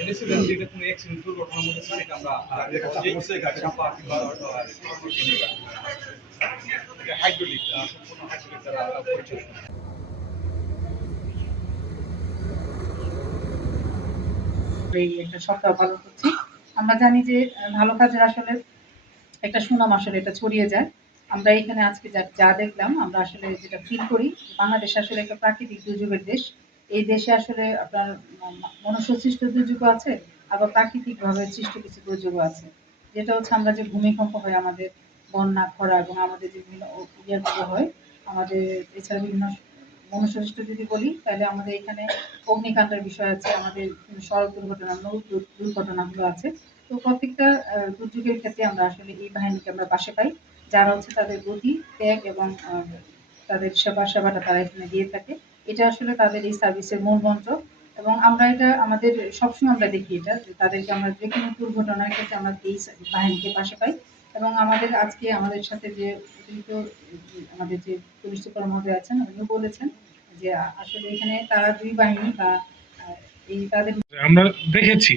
NSC যেটা কোনো accident দুর্ঘটনার মধ্যে স্যার এটা আমরা চাপা কিংবা হাইড্রোলিক সম্পূর্ণ হাইড্রোলিক দ্বারা পরিচালিত। এই একটা সপ্তাহ পালন করছি। আমরা জানি যে ভালো কাজের আসলে একটা সুনাম আসলে এটা ছড়িয়ে যায়। আমরা এখানে আজকে যা দেখলাম আমরা আসলে যেটা ফিল করি, বাংলাদেশ আসলে একটা প্রাকৃতিক দুর্যোগের দেশ। এই দেশে আসলে আপনার মনুষ্য সৃষ্ট দুর্যোগও আছে, আবার প্রাকৃতিকভাবে সৃষ্ট কিছু দুর্যোগও আছে। যেটা হচ্ছে আমরা যে ভূমিকম্প হয় আমাদের, বন্যা, খরা এবং আমাদের যে বিভিন্ন ইয়েগুলো হয় আমাদের, এছাড়া বিভিন্ন মনুষ্যসৃষ্ট যদি বলি তাহলে আমাদের এখানে অগ্নিকাণ্ডের বিষয় আছে, আমাদের সড়ক দুর্ঘটনা, নৌ দুর্ঘটনাগুলো আছে। তো প্রত্যেকটা দুর্যোগের ক্ষেত্রে আমরা আসলে এই বাহিনীকে আমরা পাশে পাই, যারা হচ্ছে তাদের গতি, ত্যাগ এবং তাদের সেবাটা তারা এখানে দিয়ে থাকে। এটা আসলে তাদের এই সার্ভিসের মূল মন্ত্র। এবং আমরা এটা আমাদের সবসময় আমরা দেখি এটা যে তাদেরকে আমরা যে কোনো দুর্ঘটনার ক্ষেত্রে আমরা এই বাহিনীকে পাশে পাই। এবং আমাদের আজকে আমাদের সাথে যে অতিরিক্ত আমাদের যে পুলিশ সুপার মহোদয় আছেন উনিও বলেছেন যে আসলে এখানে তারা দুই বাহিনী বা এই তাদের আমরা দেখেছি,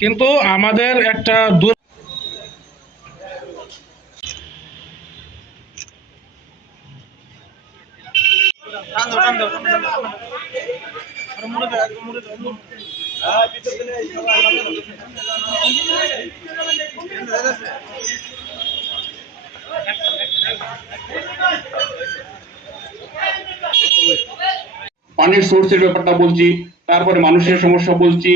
কিন্তু আমাদের একটা পানির সোর্সের ব্যাপারটা বলছি, তারপরে মানুষের সমস্যা বলছি,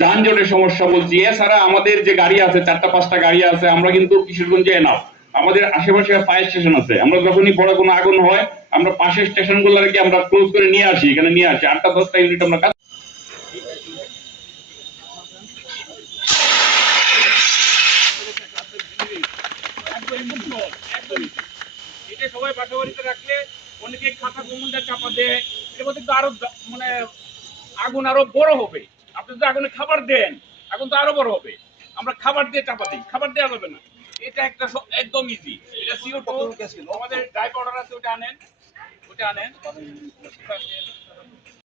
যানজটের সমস্যা বলছি। এছাড়া আমাদের যে গাড়ি আছে 4-5টা গাড়ি আছে, আমরা কিন্তু কিশোরগঞ্জে নাও আমাদের আশেপাশে ফায়ার স্টেশন আছে। আমরা যখনই বড় কোনো আগুন হয় আমরা পাশের স্টেশনগুলোকে আমরা ক্লোজ করে নিয়ে আসি, এখানে নিয়ে আসি 8-10টা ইউনিট আমরা কাজ। এটা সবাই বাসাবাড়িতে রাখলে অনেকে খাতা কমলটা চাপা দেয়, এর মধ্যে তো আরো মানে আগুন আরো বড় হবে। আপনি যদি আগুনে খাবার দেন আগুন তো আরো বড় হবে। আমরা খাবার দিয়ে চাপা দিই, খাবার দেওয়া যাবে না। এটা একটা একদম ইজি। এটা CO2 আমাদের ড্রাই পাউডার আছে, ওটা আনেন, ওটা আনেন।